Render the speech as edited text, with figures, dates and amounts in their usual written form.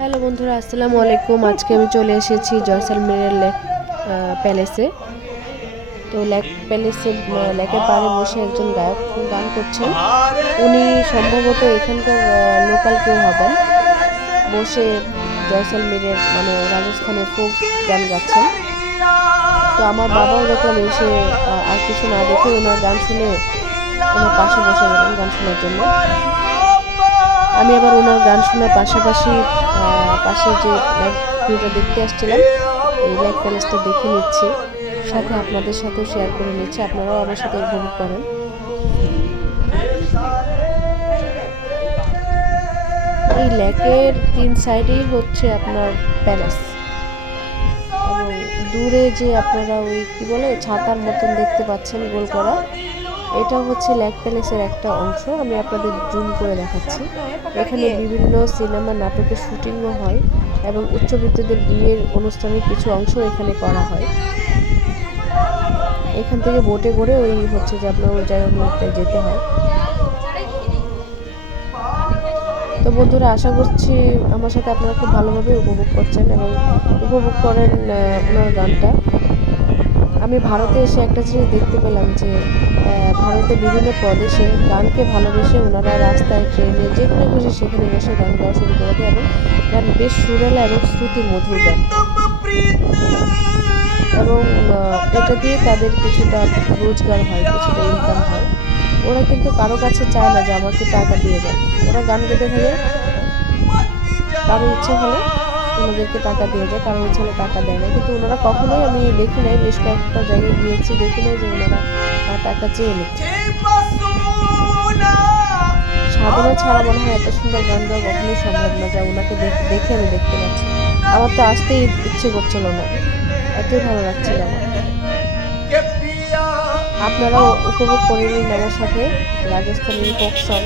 Hello বন্ধুরা, আসসালামু আলাইকুম। আজকে আমি চলে এসেছি জয়সালমীরের লেক প্যালেসে। তো লেকের পাড়ে বসে একজন গায়ক গান করছেন। উনি সম্ভবত এখানকার লোকাল কেউ হবেন। বসে জয়সালমীরের মানে রাজস্থানের ফোক গান গাচ্ছেন। তো আমার বাবাও দেখলাম এসে আর কিছু না দেখে ওনার গান শুনে ওনার পাশে বসে গেলেন গান শোনার জন্য। আমি আবার ওনার গান শোনার পাশাপাশি পাশে যে লেক ভিউটা দেখতে আসছিলাম, এই লেক প্যালেসটা দেখে নিচ্ছি, সাথে আপনাদের সাথেও শেয়ার করে নিচ্ছি, আপনারাও আমার সাথে উপভোগ করেন। এই লেকের 3 সাইডেই হচ্ছে আপনার প্যালেস, এবং দূরে যে আপনারা ওই কি বলে ছাতার মতন দেখতে পাচ্ছেন গোল করা, এটা হচ্ছে লেক প্যালেসের একটা অংশ। আমি আপনাদের জুম করে দেখাচ্ছি। এখানে বিভিন্ন সিনেমা নাটকের শুটিংও হয় এবং উচ্চবিত্তদের বিয়ের অনুষ্ঠানের কিছু অংশ এখানে করা হয়। এখান থেকে বোটে করে ওই হচ্ছে যে আপনার ওই জায়গাগুলোতে যেতে হয়। তো বন্ধুরা, আশা করছি আমার সাথে আপনারা খুব ভালোভাবে উপভোগ করছেন এবং উপভোগ করেন ওনার গানটা। আমি ভারতে এসে একটা জিনিস দেখতে পেলাম যে ভারতের বিভিন্ন প্রদেশে গানকে ভালোবেসে ওনারা রাস্তায়, ট্রেনে, যেখানে খুশি সেখানে বসে গান গাওয়া শুরু করে দেয়, এবং গান বেশ সুরেলা এবং শ্রুতি মধুর গান, এবং এটা দিয়ে তাদের কিছুটা রোজগার হয়, কিছুটা ইনকাম হয়। ওরা কিন্তু কারো কাছে চায় না যে আমাকে টাকা দিয়ে যায়। ওরা গান গেতে থাকে, কারো ইচ্ছে হলে ওনাদেরকে টাকা দিয়ে যায়, কারো ইচ্ছে হলে টাকা দেয় না। কিন্তু ওনারা কখনোই, আমি দেখি নাই, বেশ কয়েকটা জায়গায় গিয়েছি, দেখি নাই যে ওনারা টাকা চেয়ে নিচ্ছে। সাধনা ছাড়া মনে হয় এত সুন্দর গান গাওয়া কখনোই সম্ভব না, যা ওনাকে দেখে আমি দেখতে পাচ্ছি। আমার তো আসতেই ইচ্ছে করছিল না, এতই ভালো লাগছিল আমার। আপনারাও উপভোগ করে নিন আমার সাথে রাজস্থানী ফোক সং।